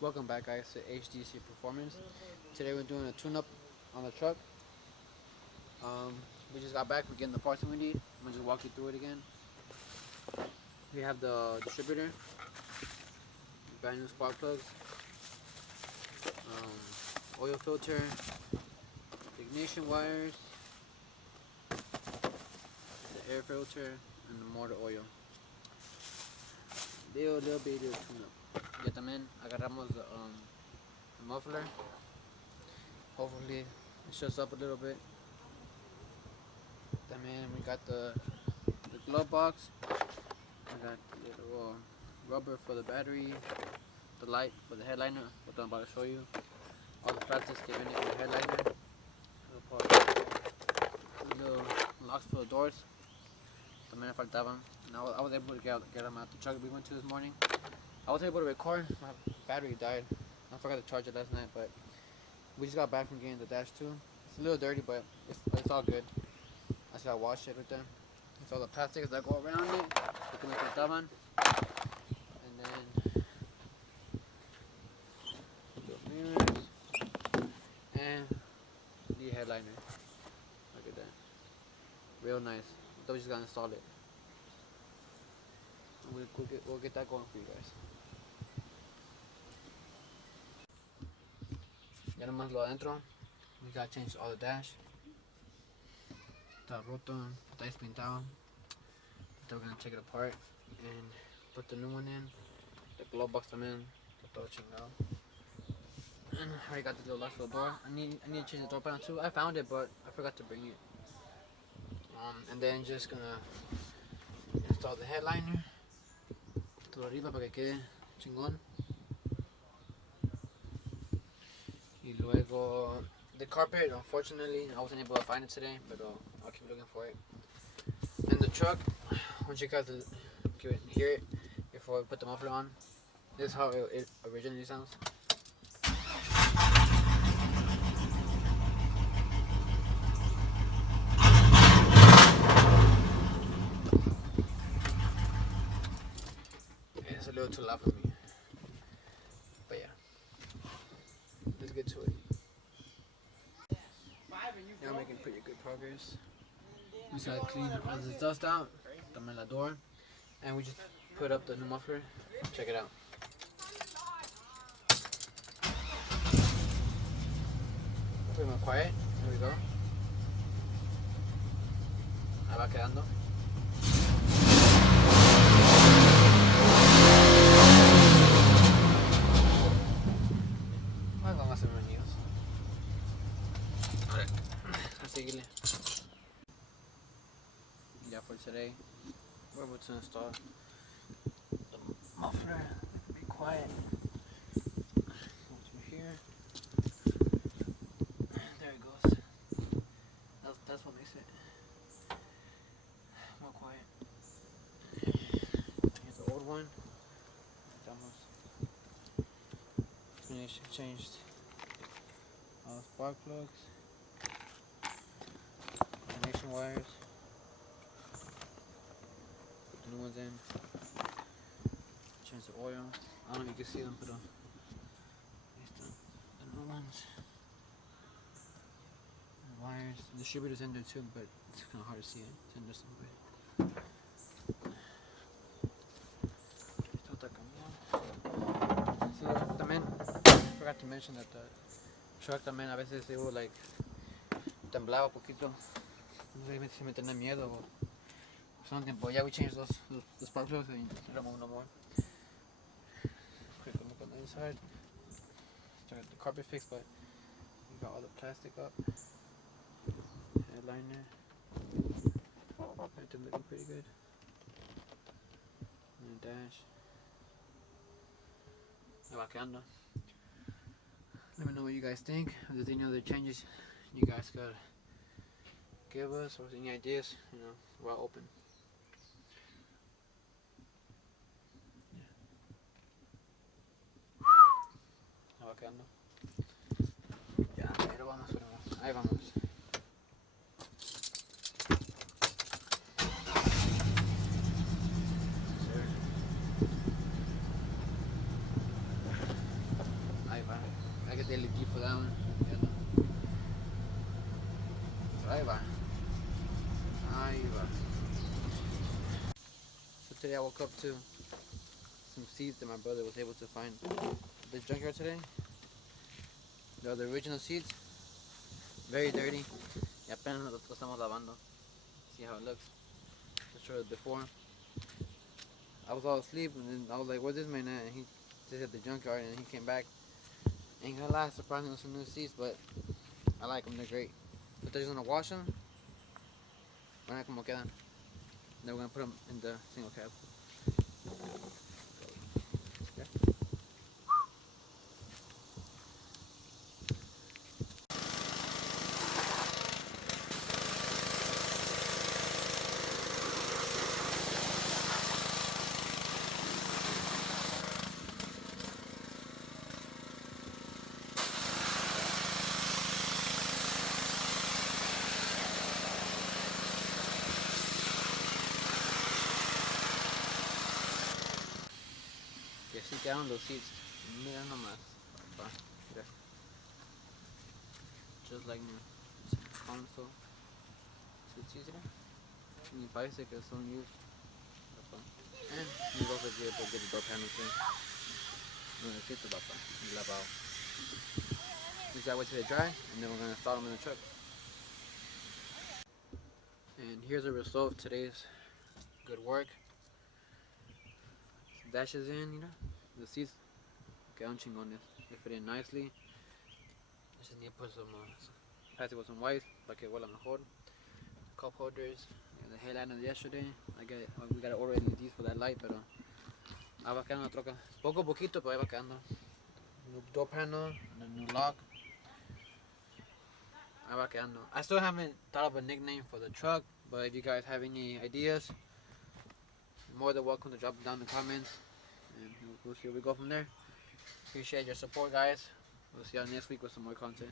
Welcome back, guys, to HDC Performance. Today we're doing a tune-up on the truck. We just got back. We're getting the parts that we need. I'm gonna just walk you through it again. We have the distributor, brand new spark plugs, oil filter, ignition wires, the air filter, and the motor oil. Little bit of tune-up. Ya también agarramos the muffler. Hopefully it shuts up a little bit. También we got the glove box. We got the little rubber for the battery, the light for the headliner, what I'm about to show you. All the plastics que viene with the headliner. Little locks for the doors. También me faltaban. And I was able to get them out the truck we went to this morning. I was able to record. My battery died. I forgot to charge it last night, but we just got back from getting the dash too. It's a little dirty, but it's all good. I just gotta wash it with them. It's all the plastics that go around it. Que me faltaban. And then the mirrors and the headliner. Look at that. Real nice. So we just gotta install it. We'll get that going for you guys. Ya nomás lo adentro. We gotta change all the dash. Está roto, está despintado. Then we're gonna take it apart and put the new one in. The glove box también. Está todo chingado. And I already got the little lock for the door. I need to change the door panel too. I found it, but I forgot to bring it. And then just gonna install the headliner. Todo arriba para que quede chingón. Y luego the carpet, unfortunately I wasn't able to find it today, but I'll keep looking for it. And the truck, I want you guys to hear it before I put the muffler on. This is how it originally sounds. It's a little too loud for me, but yeah, let's get to it. Now we're making pretty good progress. We just gotta clean all this dust out, también la door, and we just put up the new muffler. Check it out. Pretty much quiet. There we go. Ahí va quedando. Vamos a hacer unidos. A seguirle. Yeah, for today, we're able to install the muffler. Be quiet. Go through here. There it goes. That's what makes it more quiet. Here's the old one. It's almost finished. Changed all the spark plugs, ignition wires. Put the new ones in. Change the oil. I don't know if you can see them, but here's the new ones. The wires. The distributor's in there too, but it's kind of hard to see it. It's in there somewhere. So también forgot to mention that the truck también a veces digo like temblaba un poquito. No sé si me tenía miedo o some tiempo. Yeah, we changed those spark plugs and I don't move no more. Quick look on the inside. Got the carpet fixed, but we got all the plastic up. Headliner. Everything looking pretty good. And the dash. Bacano. Let me know what you guys think. If there's any other changes you guys could give us or any ideas, we're all open. Yeah. Bacano. Ya, ahí lo vamos, ahí vamos. Ahí va. Ahí va. So today I woke up to some seeds that my brother was able to find at the junkyard today. They're the original seeds. Very dirty. Y apenas lo estamos lavando. See how it looks. Just showed it before. I was all asleep and then I was like, where's this man at? And he just at the junkyard and he came back. Ain't gonna lie, surprised with some new seeds, but I like them, they're great. But they're just gonna wash them. Van a como quedan. Then we're gonna put them in the single cab. Que así quedaron los seeds. Mira nomás, papá. Mira. Just like new. Console. Seeds, mira. Ni parece que son used. Papá. And we also get the door panel too. No necesito, papá. Lavado. We just gotta wait till they dry and then we're gonna install them in the truck. And here's the result of today's good work. Dashes in, you know. The seats quedan chingones. They fit in nicely. Just need to put some patch it with some white para que huela mejor. Cup holders. And the headlight of yesterday. We gotta order LEDs for that light, pero ahí va quedando la troca. Poco a poquito, pero ahí va quedando. New door panel and a new lock. Ahí va quedando. I still haven't thought of a nickname for the truck, but if you guys have any ideas, you're more than welcome to drop it down in the comments. And we'll see where we go from there. Appreciate your support, guys. We'll see y'all next week with some more content.